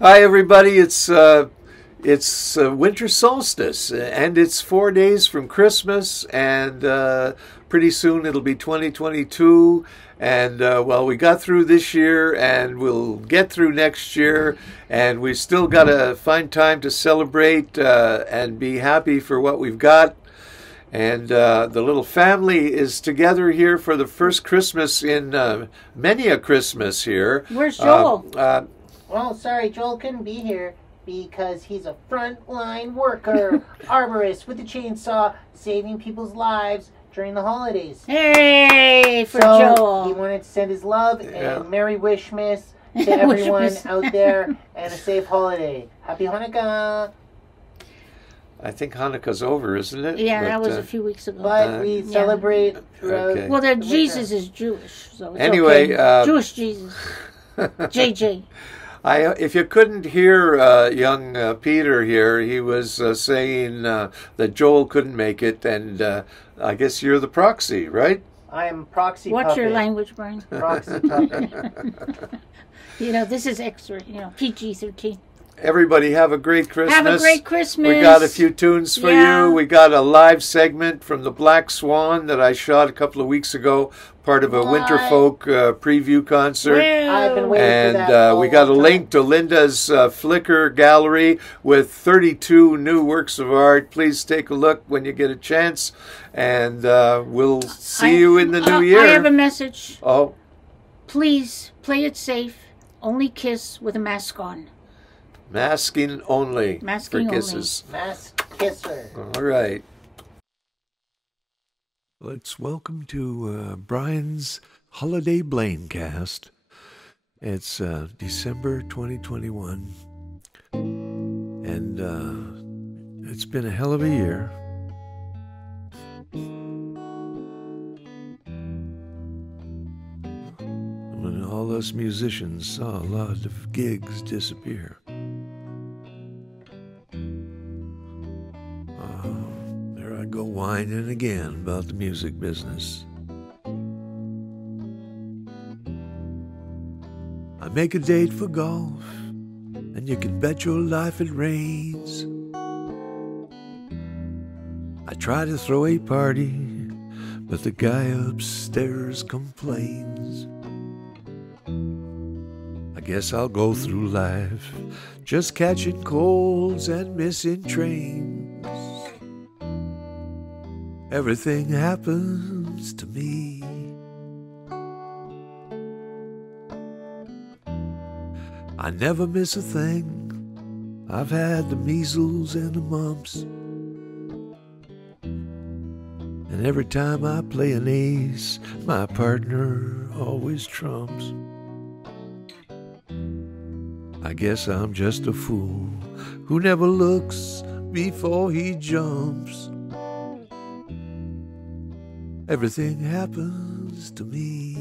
Hi, everybody. It's winter solstice, and it's 4 days from Christmas, and pretty soon it'll be 2022. And well, we got through this year, and we'll get through next year, and we still got to find time to celebrate and be happy for what we've got. And the little family is together here for the first Christmas in many a Christmas here. Where's Joel? Well, sorry, Joel couldn't be here because he's a frontline worker, arborist with a chainsaw, saving people's lives during the holidays. Hey, for so Joel. He wanted to send his love and Merry Wishmas to everyone out there and a safe holiday. Happy Hanukkah. I think Hanukkah's over, isn't it? Yeah, that was a few weeks ago. But we celebrate throughout. Okay. Well, Jesus is Jewish, so it's anyway, okay. Jewish Jesus. JJ. If you couldn't hear young Peter here, he was saying that Joel couldn't make it, and I guess you're the proxy, right? I am proxy What's puppet. your language, Brian? Proxy puppet. This is extra, PG-13. Everybody have a great Christmas. Have a great Christmas. We got a few tunes for you. We got a live segment from the Black Swan that I shot a couple of weeks ago, part of a Winterfolk preview concert. I've been waiting for that And we got a link to Linda's Flickr gallery with 32 new works of art. Please take a look when you get a chance. And we'll see you in the new year. I have a message. Oh. Please play it safe. Only kiss with a mask on. Masking only Masking for kisses. Only. Mask kisser. All right. Let's welcome to Brian's Holiday Blaincast. It's December 2021. And it's been a hell of a year. When all us musicians saw a lot of gigs disappear. There I go whining again about the music business. I make a date for golf, and you can bet your life it rains. I try to throw a party, but the guy upstairs complains. I guess I'll go through life just catching colds and missing trains. Everything happens to me. I never miss a thing. I've had the measles and the mumps. And every time I play an ace, my partner always trumps. I guess I'm just a fool who never looks before he jumps. Everything happens to me.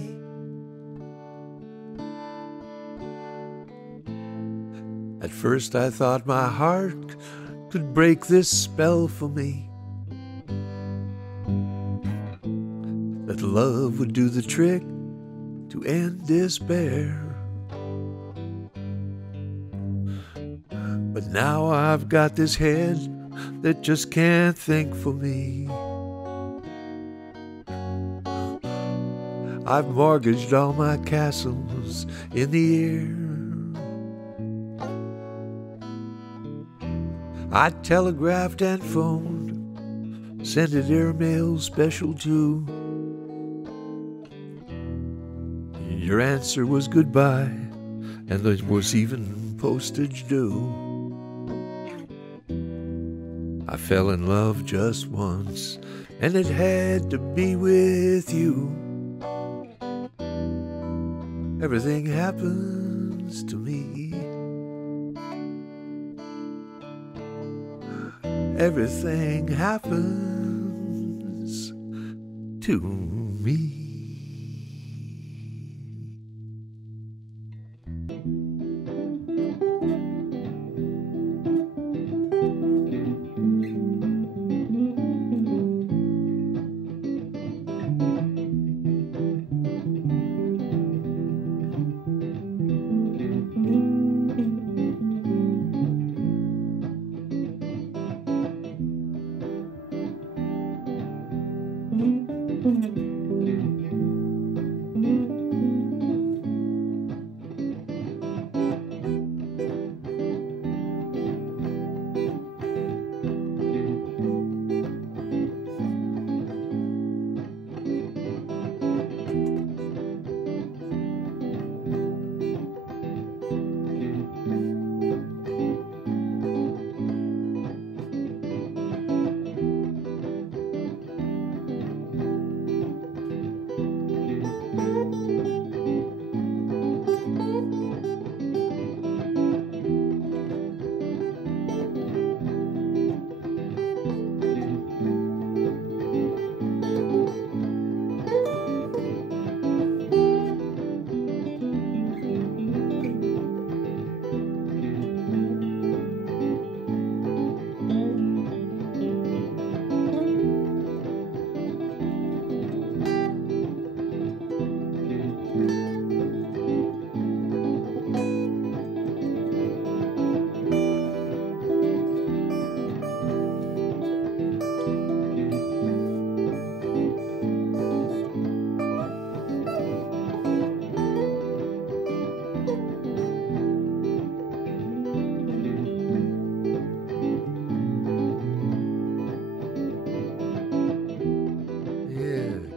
At first I thought my heart could break this spell for me, that love would do the trick to end despair. But now I've got this head that just can't think for me. I've mortgaged all my castles in the air. I telegraphed and phoned, sent it airmail special too. Your answer was goodbye, and there was even postage due. I fell in love just once, and it had to be with you. Everything happens to me. Everything happens to me.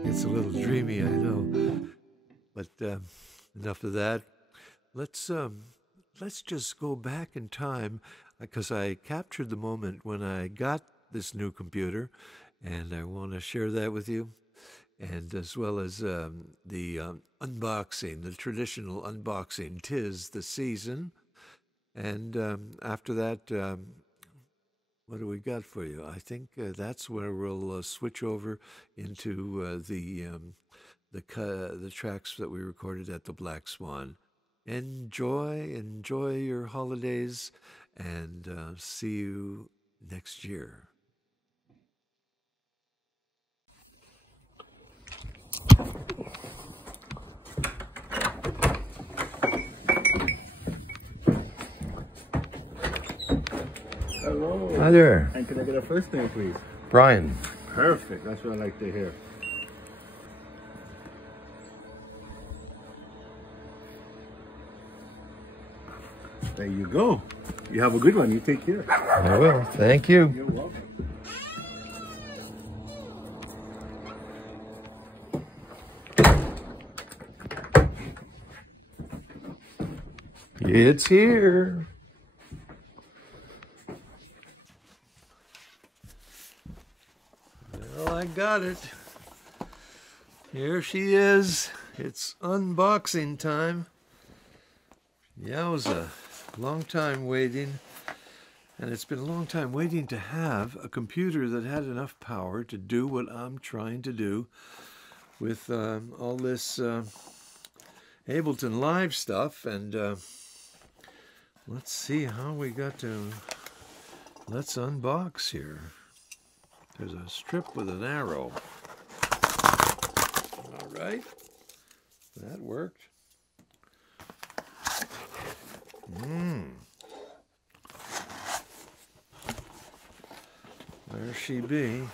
It's a little dreamy, I know. But enough of that. Let's just go back in time because I captured the moment when I got this new computer, and I want to share that with you, and as well as the unboxing, the traditional unboxing. 'Tis the season, and after that. What do we got for you? I think that's where we'll switch over into the tracks that we recorded at the Black Swan. Enjoy your holidays, and see you next year. Hello. Hi there. And can I get a first name, please? Brian. Perfect. That's what I like to hear. There you go. You have a good one. You take care. I will. Thank you. You're welcome. It's here. Well, I got it. Here she is. It's unboxing time. Yeah, it was a long time waiting. And it's been a long time waiting to have a computer that had enough power to do what I'm trying to do with all this Ableton Live stuff. And let's see how we got to... Let's unbox here. There's a strip with an arrow. All right. That worked. There she be.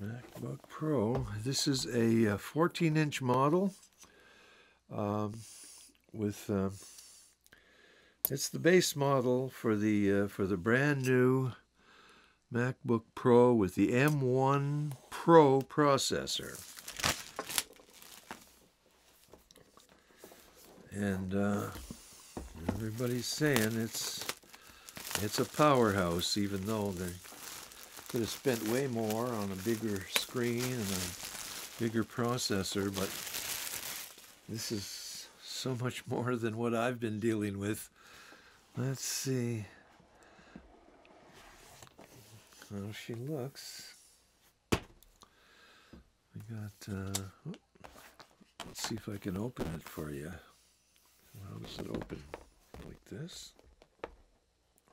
MacBook Pro. This is a 14-inch model with it's the base model for the brand new MacBook Pro with the M1 Pro processor. And everybody's saying it's a powerhouse, even though they could have spent way more on a bigger screen and a bigger processor, but this is so much more than what I've been dealing with. Let's see how she looks. We got, let's see if I can open it for you. How does it open? Like this?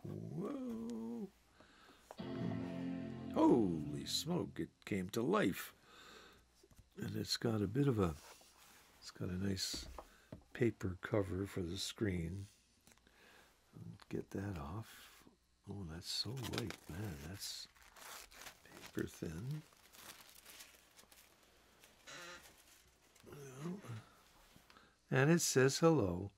Whoa! Holy smoke, it came to life. And it's got a bit of a, it's got a nice paper cover for the screen. Get that off. Oh, that's so light, man. That's paper thin. And it says hello.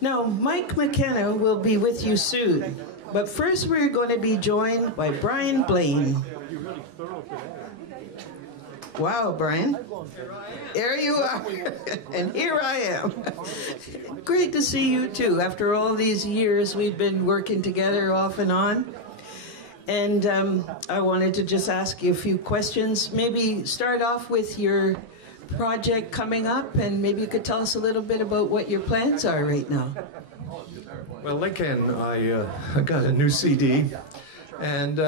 Now, Mike McKenna will be with you soon, but first we're going to be joined by Brian Blaine. Wow, Brian. There you are. And here I am. Great to see you too. After all these years, we've been working together off and on. And I wanted to just ask you a few questions. Maybe start off with your project coming up, and maybe you could tell us a little bit about what your plans are right now. Well, Lincoln, I got a new CD. And,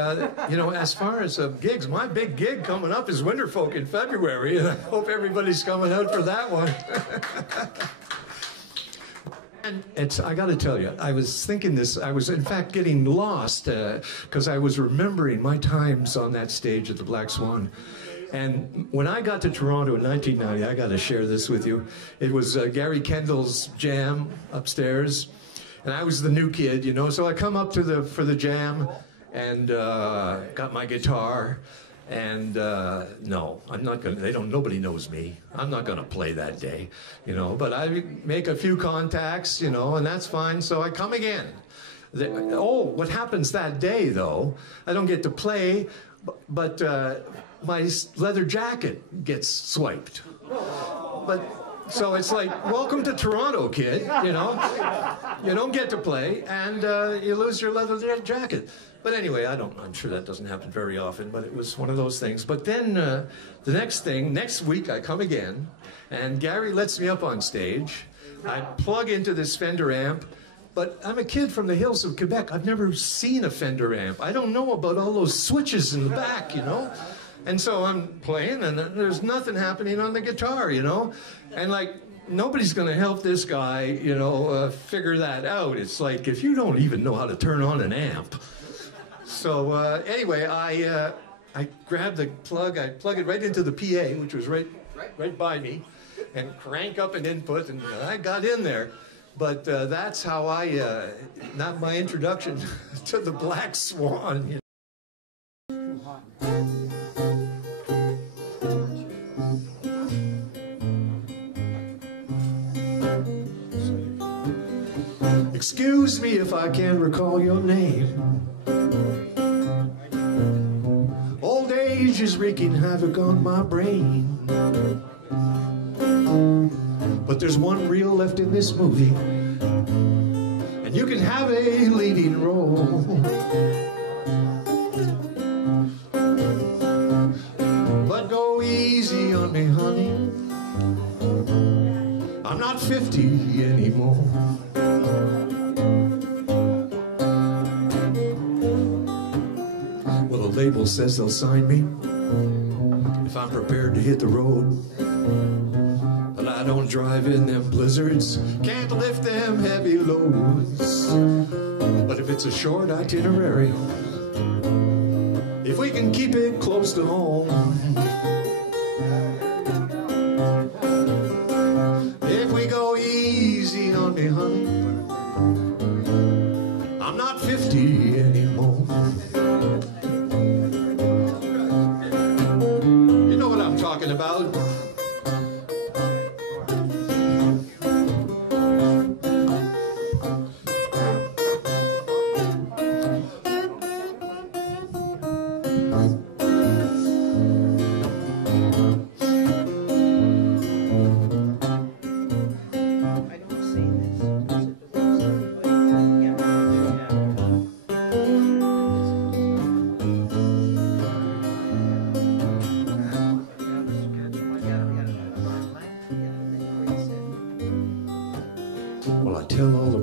you know, as far as gigs, my big gig coming up is Winterfolk in February, and I hope everybody's coming out for that one. And I got to tell you, I was thinking this, I was in fact getting lost because I was remembering my times on that stage at the Black Swan. And when I got to Toronto in 1990, I got to share this with you. It was Gary Kendall's jam upstairs, and I was the new kid, you know. So I come up to for the jam and got my guitar. And no, I'm not gonna. Nobody knows me. I'm not gonna play that day, you know. But I make a few contacts, you know, and that's fine. So I come again. What happens that day though? I don't get to play, but my leather jacket gets swiped. But so it's like, welcome to Toronto, kid. You know, you don't get to play, and you lose your leather jacket. But anyway, I'm sure that doesn't happen very often, but it was one of those things. But then the next week I come again, and Gary lets me up on stage. I plug into this Fender amp, but I'm a kid from the hills of Quebec. I've never seen a Fender amp. I don't know about all those switches in the back, you know? And so I'm playing, and there's nothing happening on the guitar, you know? And like, nobody's going to help this guy, you know, figure that out. It's like, if you don't even know how to turn on an amp. So anyway, I grab the plug, I plug it right into the PA, which was right by me, and crank up an input, and I got in there. But that's how not my introduction to the Black Swan. You know. Excuse me if I can't recall your name. Old age is wreaking havoc on my brain. But there's one reel left in this movie, and you can have a leading role. But go easy on me, honey. I'm not 50 anymore. Well, the label says they'll sign me if I'm prepared to hit the road. But I don't drive in them blizzards, can't lift them heavy loads. But if it's a short itinerary, if we can keep it close to home, if we go easy on me, honey, I'm not 50 anymore. You know what I'm talking about.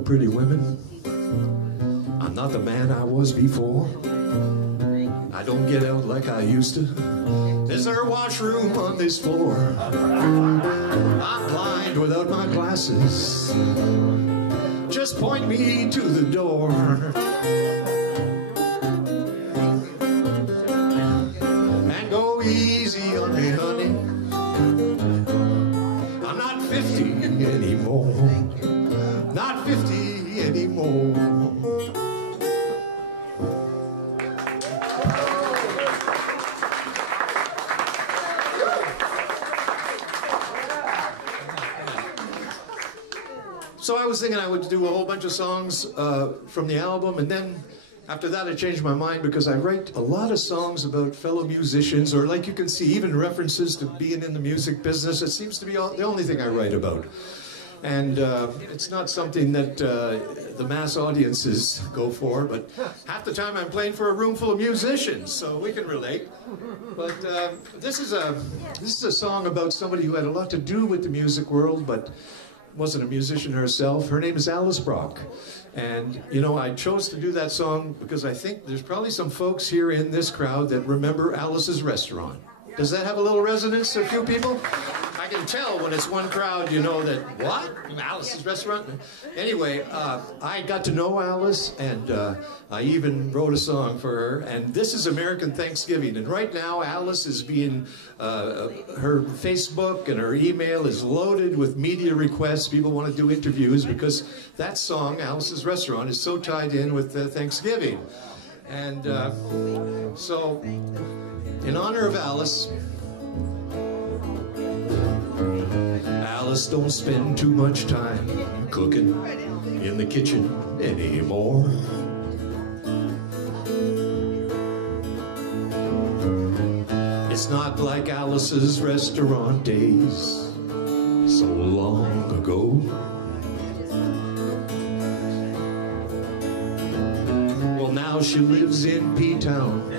Pretty women, I'm not the man I was before. I don't get out like I used to. Is there a washroom on this floor? I'm blind without my glasses. Just point me to the door. And go easy on me, honey. I'm not 50 anymore. Not 50 anymore. So I was thinking I would do a whole bunch of songs from the album, and then after that I changed my mind because I write a lot of songs about fellow musicians, or like you can see, even references to being in the music business. It seems to be the only thing I write about. And it's not something that the mass audiences go for, but half the time I'm playing for a room full of musicians, so we can relate. But this is a song about somebody who had a lot to do with the music world, but wasn't a musician herself. Her name is Alice Brock. And, you know, I chose to do that song because I think there's probably some folks here in this crowd that remember Alice's Restaurant. Does that have a little resonance, a few people? I can tell when it's one crowd, you know that, what? Alice's Restaurant? Anyway, I got to know Alice, and I even wrote a song for her, and this is American Thanksgiving, and right now Alice is being, her Facebook and her email is loaded with media requests. People want to do interviews because that song, Alice's Restaurant, is so tied in with Thanksgiving. And so, in honor of Alice, Alice don't spend too much time cooking in the kitchen anymore. It's not like Alice's restaurant days so long ago. Well, now she lives in P-Town,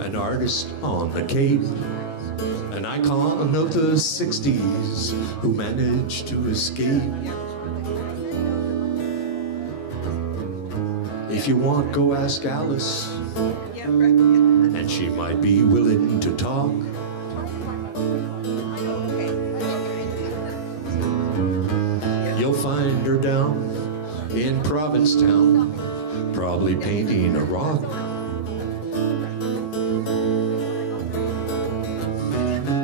an artist on the Cape, an icon of the 60s who managed to escape. If you want, go ask Alice, and she might be willing to talk. You'll find her down in Provincetown, probably painting a rock.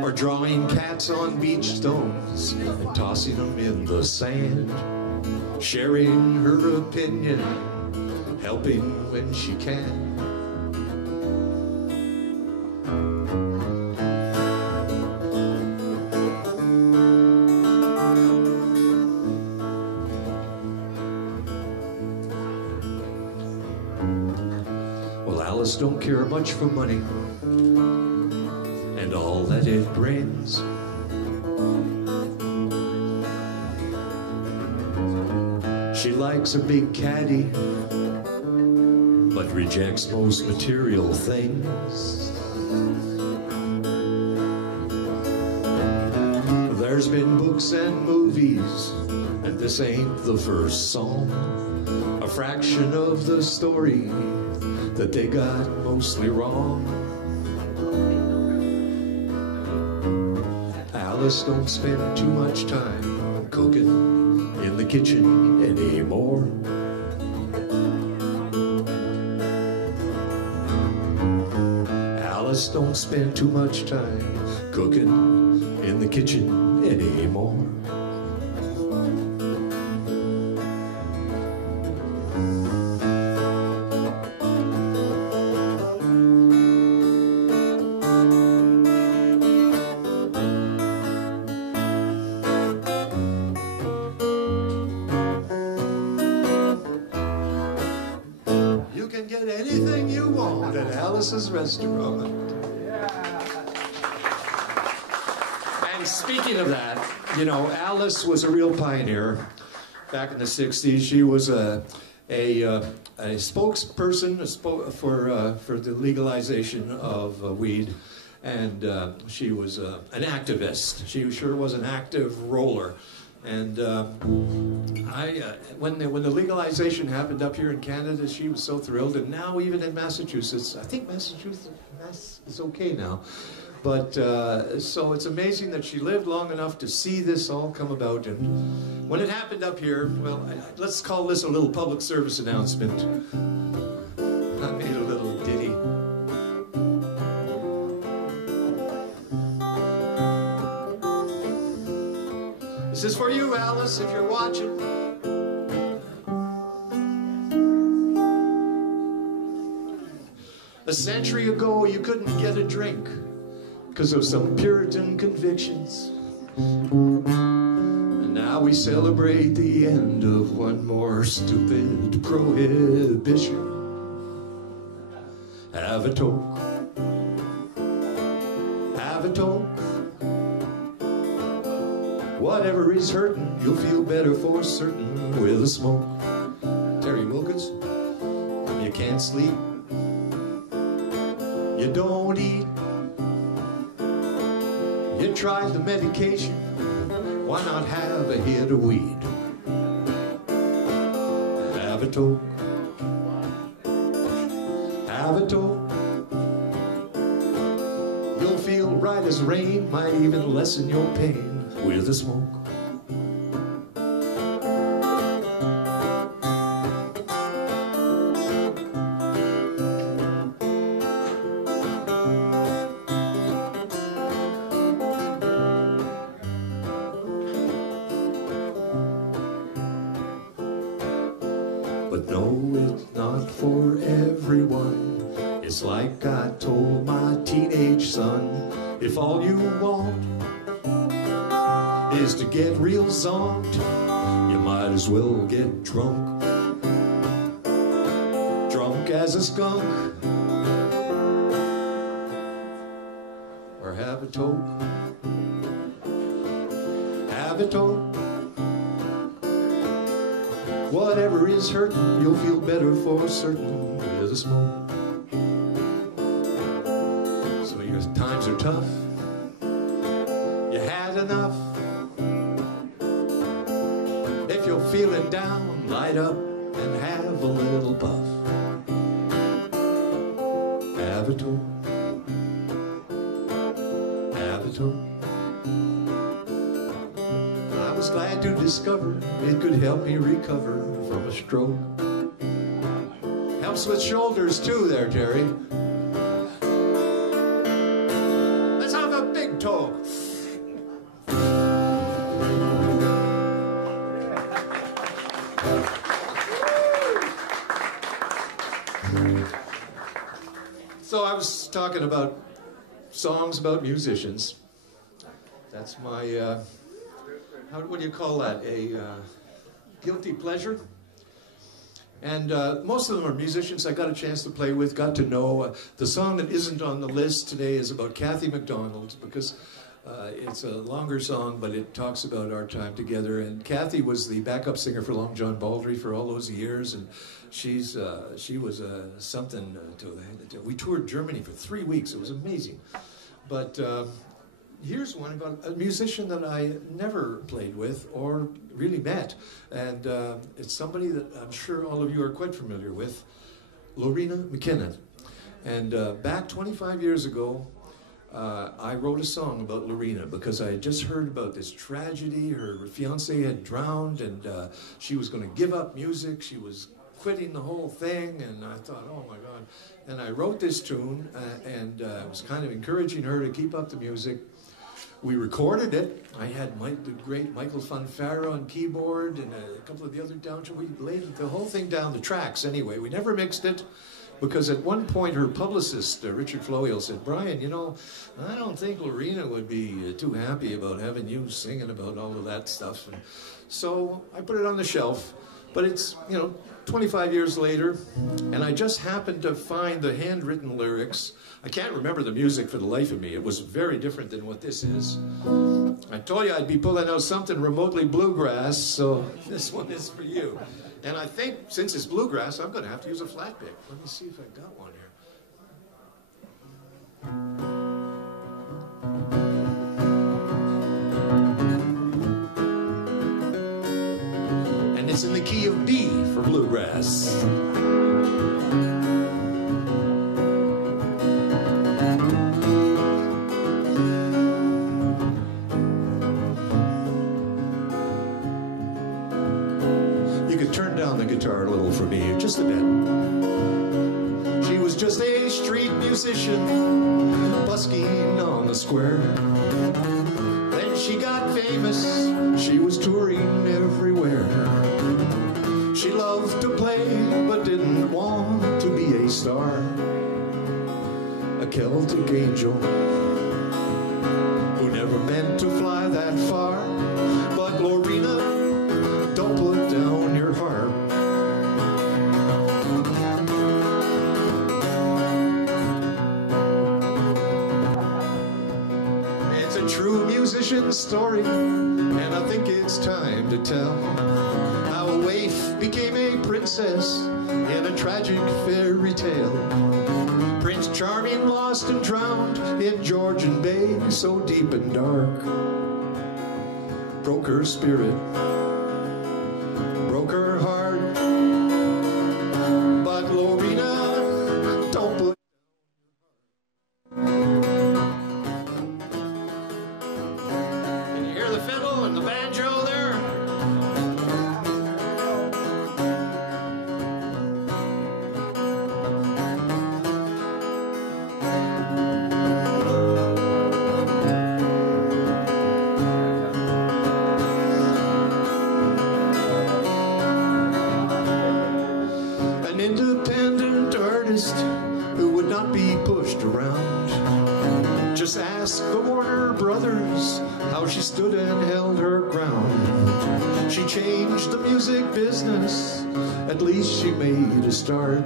Or drawing cats on beach stones and tossing them in the sand. Sharing her opinion, helping when she can. Well, Alice don't care much for money and all that it brings. She likes a big caddy, but rejects most material things. There's been books and movies, and this ain't the first song. A fraction of the story that they got mostly wrong. Alice don't spend too much time cooking in the kitchen anymore. Alice don't spend too much time cooking in the kitchen anymore. Anything you want at Alice's Restaurant. And speaking of that, you know, Alice was a real pioneer back in the 60s. She was a spokesperson for the legalization of weed, and she was an activist. She sure was an active roller. And when the legalization happened up here in Canada, she was so thrilled. And now even in Massachusetts, I think Massachusetts is okay now. But so it's amazing that she lived long enough to see this all come about. And when it happened up here, well, let's call this a little public service announcement. I made a little ditty. This is for you, Alice, if you're watching. A century ago, you couldn't get a drink because of some Puritan convictions. And now we celebrate the end of one more stupid prohibition. Have a toke, have a toke. Whatever is hurting, you'll feel better for certain with a smoke. Terry Wilkins, you can't sleep, you don't eat, you tried the medication, why not have a hit of weed? Have a toke, have a toke. You'll feel right as rain, might even lessen your pain with a smoke. But no, it's not for everyone. It's like I told my teenage son, if all you want is to get real zonked, you might as well get drunk. Drunk as a skunk. Or have a toke. Have a toke. Whatever is hurting, you'll feel better for certain with a smoke. So your times are tough. You had enough. If you're feeling down, light up and have a little puff. Have a toke. Have a toke. I was glad to discover it could help me recover from a stroke. Helps with shoulders too there, Terry. Let's have a big toke. So I was talking about songs about musicians. That's my, what do you call that? A guilty pleasure? And most of them are musicians I got a chance to play with, got to know. The song that isn't on the list today is about Kathy McDonald, because it's a longer song, but it talks about our time together. And Kathy was the backup singer for Long John Baldry for all those years, and she was something we toured Germany for 3 weeks. It was amazing. But here's one about a musician that I never played with or really met, and it's somebody that I'm sure all of you are quite familiar with, Lorena McKinnon. And back 25 years ago, I wrote a song about Lorena because I had just heard about this tragedy. Her fiancé had drowned, and she was going to give up music. She was quitting the whole thing, and I thought, oh my God. And I wrote this tune, and I was kind of encouraging her to keep up the music. We recorded it. I had the great Michael Fanfara on keyboard and a couple of the other down. We laid the whole thing down, the tracks anyway. We never mixed it because at one point her publicist, Richard Floyle, said, Brian, you know, I don't think Lorena would be too happy about having you singing about all of that stuff. And so I put it on the shelf. But it's, 25 years later, and I just happened to find the handwritten lyrics. I can't remember the music for the life of me. It was very different than what this is. I told you I'd be pulling out something remotely bluegrass, so this one is for you. And I think, since it's bluegrass, I'm going to have to use a flat pick. Let me see if I've got one here. It's in the key of B for bluegrass. You could turn down the guitar a little for me, just a bit. She was just a street musician, busking on the square. Then she got famous, she was touring everywhere. She loved to play, but didn't want to be a star. Celtic angel who never meant to fly that far. But Lorena, don't put down your harp. It's a true musician's story, and I think it's time to tell how a waif became a princess in a tragic fairy tale. Prince Charming lost and drowned in Georgian Bay, so deep and dark. Broke her spirit, broke her heart. But Lorena, don't put down your heart. Can you hear the fiddle and the banjo there? Who would not be pushed around. Just ask the Warner Brothers how she stood and held her ground. She changed the music business, at least she made a start.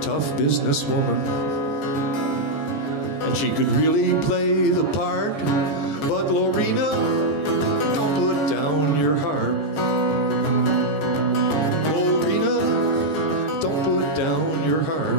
Tough businesswoman, and she could really play the part. But Lorena, don't put down your heart. Down your heart.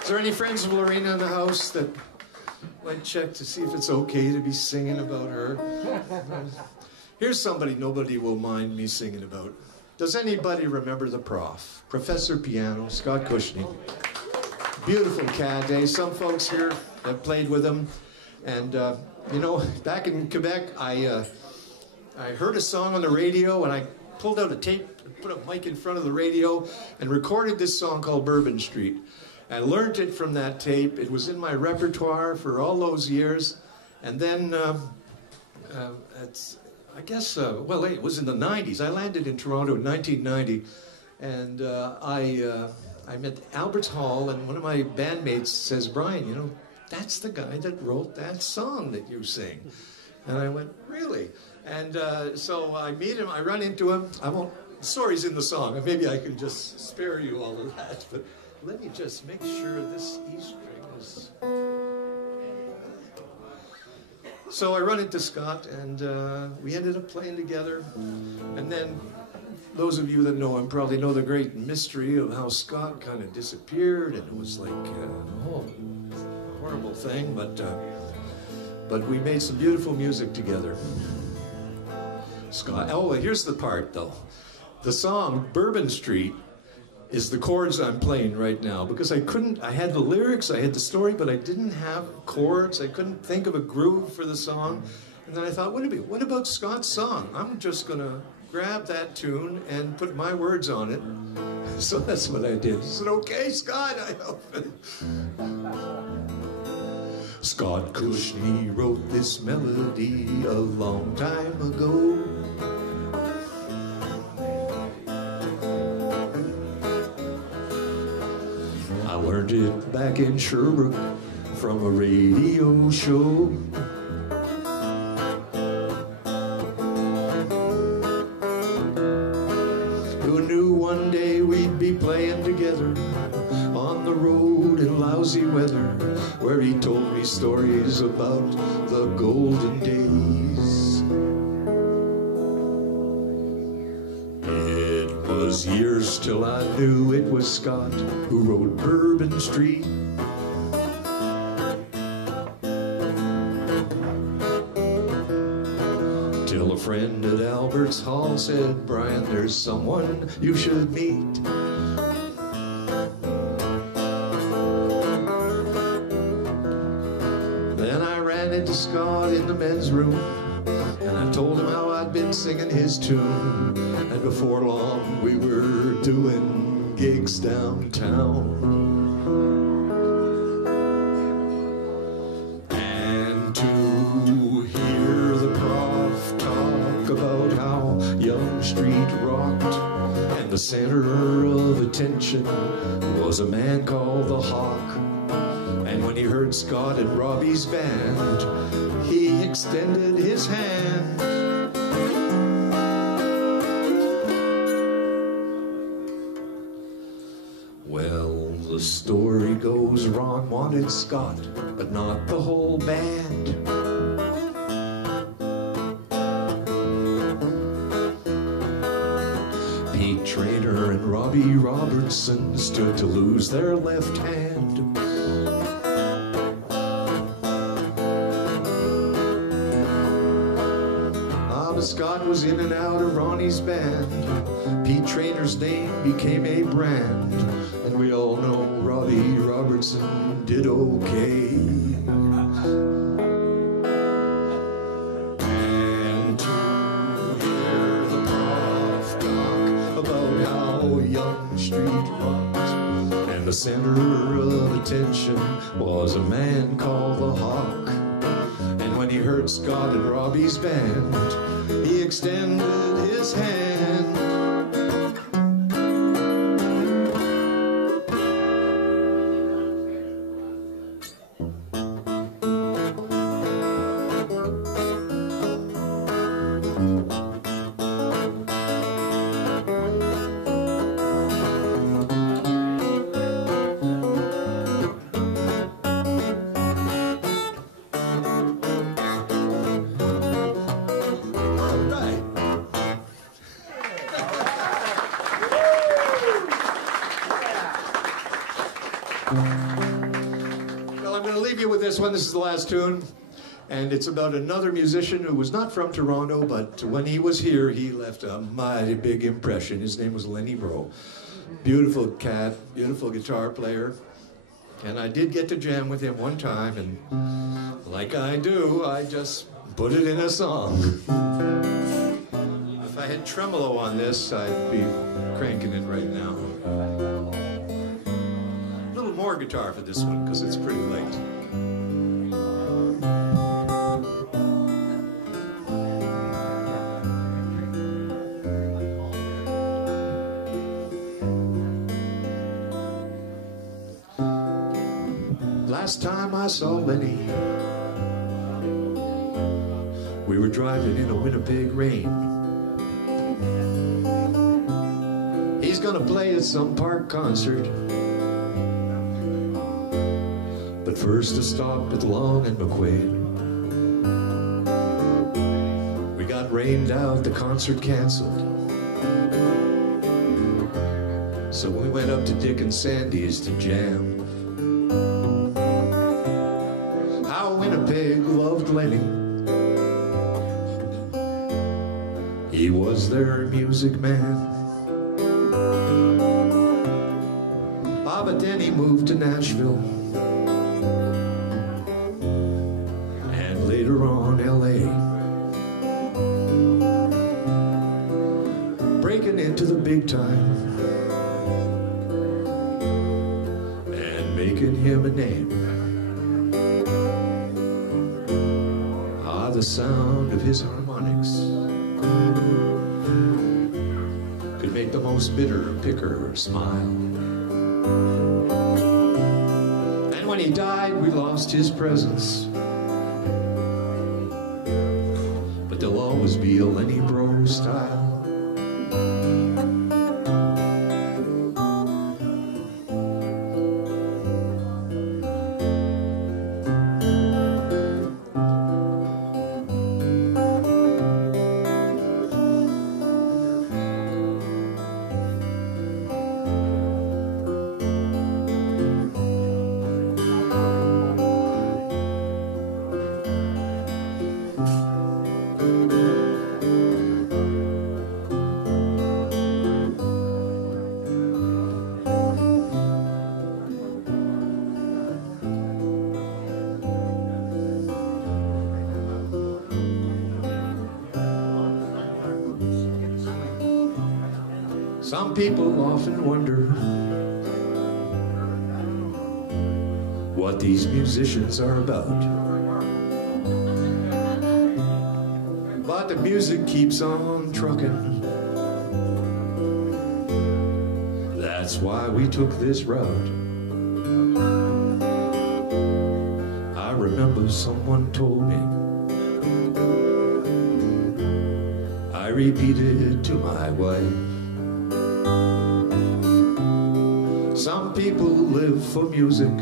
Is there any friends of Lorena in the house that might check to see if it's okay to be singing about her? Here's somebody nobody will mind me singing about. Does anybody remember the prof? Professor Piano, Scott Cushning. Beautiful cat, eh? Some folks here have played with him. And, you know, back in Quebec, I heard a song on the radio, and I pulled out a tape, put a mic in front of the radio, and recorded this song called Bourbon Street. I learned it from that tape. It was in my repertoire for all those years. And then, I guess, well, it was in the 90s. I landed in Toronto in 1990, and I'm at Albert's Hall, and one of my bandmates says, Brian, you know, that's the guy that wrote that song that you sing. And I went, really? And so I meet him, I run into him. The story's in the song, and maybe I can just spare you all of that. But let me just make sure this E string is... So I run into Scott, and we ended up playing together. And then those of you that know him probably know the great mystery of how Scott kind of disappeared, and it was like a whole horrible thing, but we made some beautiful music together. Scott, oh, here's the part though. The song Bourbon Street is the chords I'm playing right now, because I had the lyrics, I had the story, but I didn't have chords. I couldn't think of a groove for the song. And then I thought, what about Scott's song? I'm just gonna grab that tune and put my words on it. So that's what I did. Is it okay, Scott? I hope. Scott Cushnie wrote this melody a long time ago. I learned it back in Sherbrooke from a radio show. Playing together on the road in lousy weather, where he told me stories about the golden days. It was years till I knew it was Scott who wrote Bourbon Street. Till a friend at Albert's Hall said, Brian, there's someone you should meet. Into Scott in the men's room, and I told him how I'd been singing his tune, and before long we were doing gigs downtown. the center of attention was a man called the Hawk. And when he heard Scott and Robbie's band, he extended his hand. Well, the story goes Ron wanted Scott, but not the whole band. Pete Traynor and Robbie Robertson stood to lose their left hand. Scott was in and out of Ronnie's band. Pete Traynor's name became a brand, and we all know Robbie Robertson did okay. And to hear the prof talk about how Young Street rocked, and the center of attention was a man called the Hawk. And when he heard Scott and Robbie's band, he extended his hand. Well, I'm going to leave you with this one. This is the last tune. And it's about another musician who was not from Toronto, but when he was here, he left a mighty big impression. His name was Lenny Bro. Beautiful cat, beautiful guitar player. And I did get to jam with him one time, and like I do, I just put it in a song. If I had tremolo on this, I'd be cranking it right now. A little more guitar for this one, because it's pretty late. Last time I saw Lenny, we were driving in a Winnipeg rain. He's gonna play at some park concert, but first a stop at Long and McQuaid. We got rained out, the concert canceled, so we went up to Dick and Sandy's to jam. Winnipeg loved Lenny. He was their music man. Ah, but then he moved to Nashville, and later on LA, breaking into the big time and making him a name. The sound of his harmonics could make the most bitter picker smile. And when he died, we lost his presence, but there'll always be a Lenny Bro style. Some people often wonder what these musicians are about, but the music keeps on trucking, That's why we took this route. I remember someone told me, I repeated it to my wife. Some people live for music,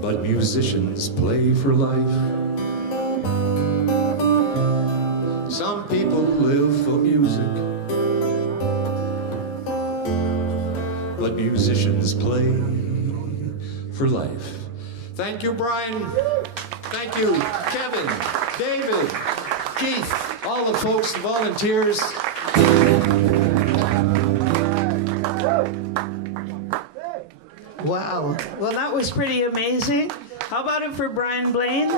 but musicians play for life. Some people live for music, but musicians play for life. Thank you, Brian. Thank you, Kevin, David, Keith, all the folks, the volunteers. Wow. Well, that was pretty amazing. How about it for Brian Blaine?